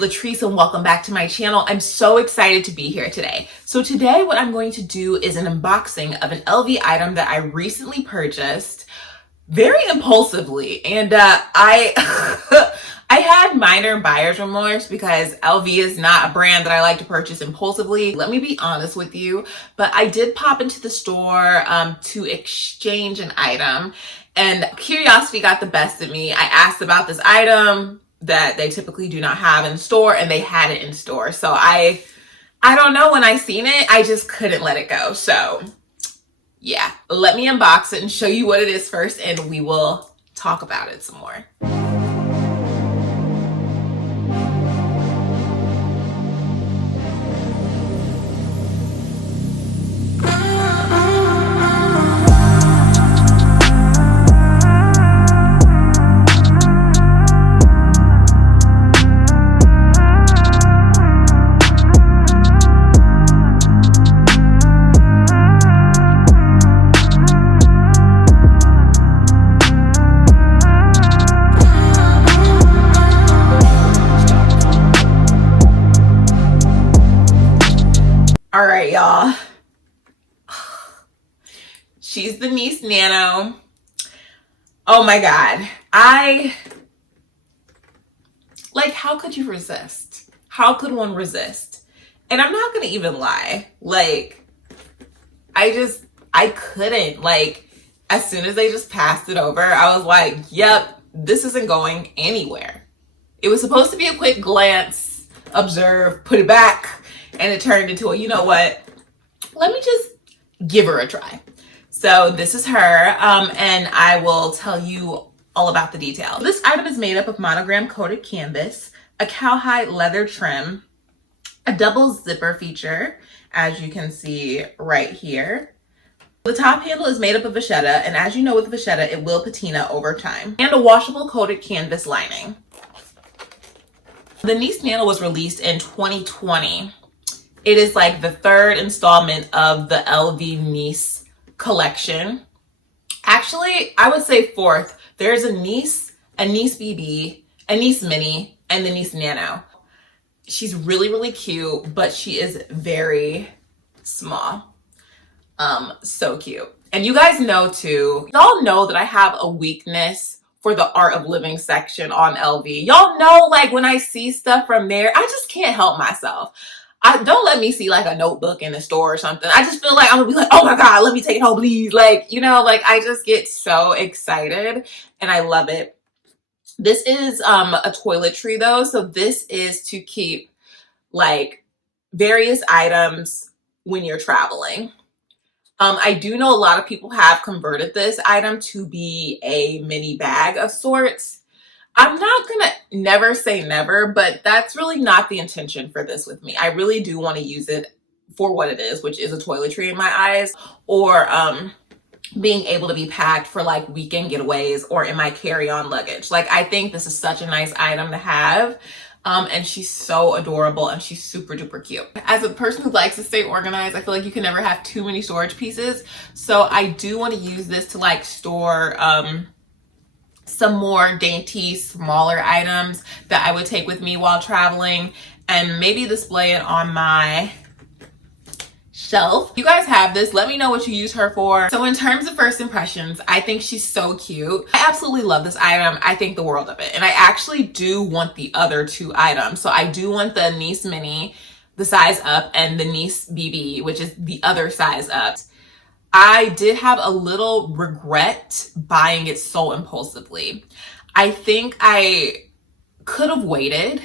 BRITT LATHRECE and welcome back to my channel. I'm so excited to be here today. So today what I'm going to do is an unboxing of an LV item that I recently purchased very impulsively. And I had minor buyer's remorse because LV is not a brand that I like to purchase impulsively. Let me be honest with you, but I did pop into the store to exchange an item and curiosity got the best of me. I asked about this item that they typically do not have in store, and they had it in store. So I don't know, when I seen it, I just couldn't let it go. So yeah, let me unbox it and show you what it is first, and we will talk about it some more. All right, y'all. She's the Nice Nano. Oh my God. How could you resist? How could one resist? And I'm not gonna even lie. I couldn't. As soon as they just passed it over, I was like, yep, this isn't going anywhere. It was supposed to be a quick glance, observe, put it back, and it turned into a, you know what, let me just give her a try. So this is her, and I will tell you all about the detail. This item is made up of monogram coated canvas, a cowhide leather trim, a double zipper feature, as you can see right here. The top handle is made up of vachetta, and as you know with vachetta, it will patina over time, and a washable coated canvas lining. The Nice Nano was released in 2020. It is like the third installment of the LV Nice collection. Actually, I would say fourth. There's a Nice BB, a Nice Mini, and the Nice Nano. She's really, really cute, but she is very small. So cute. And you guys know too, y'all know that I have a weakness for the Art of Living section on LV. Y'all know, when I see stuff from there, I just can't help myself. Don't let me see a notebook in the store or something. I just feel like I'm gonna be like, oh my God, let me take it home, please. I just get so excited and I love it. This is a toiletry though. So this is to keep various items when you're traveling. I do know a lot of people have converted this item to be a mini bag of sorts. I'm not gonna never say never, but that's really not the intention for this with me. I really do want to use it for what it is, which is a toiletry in my eyes, or being able to be packed for weekend getaways or in my carry-on luggage. I think this is such a nice item to have. And she's so adorable and she's super duper cute. As a person who likes to stay organized, I feel like you can never have too many storage pieces. So I do want to use this to store some more dainty, smaller items that I would take with me while traveling and maybe display it on my shelf. You guys have this. Let me know what you use her for. So in terms of first impressions, I think she's so cute. I absolutely love this item. I think the world of it. And I actually do want the other two items. So I do want the Nice Mini, the size up, and the Nice BB, which is the other size up. I did have a little regret buying it so impulsively. I think I could have waited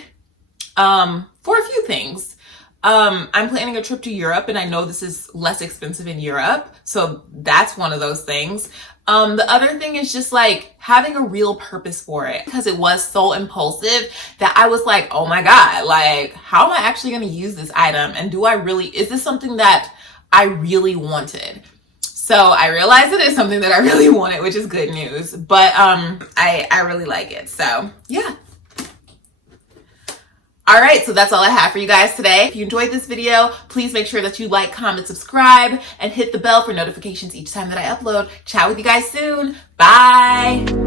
for a few things. I'm planning a trip to Europe and I know this is less expensive in Europe. So that's one of those things. The other thing is just having a real purpose for it, because it was so impulsive that I was like, oh my God, how am I actually going to use this item? And is this something that I really wanted? So I realized it is something that I really wanted, which is good news, but I really like it. So yeah. All right, so that's all I have for you guys today. If you enjoyed this video, please make sure that you like, comment, subscribe, and hit the bell for notifications each time that I upload. Chat with you guys soon. Bye.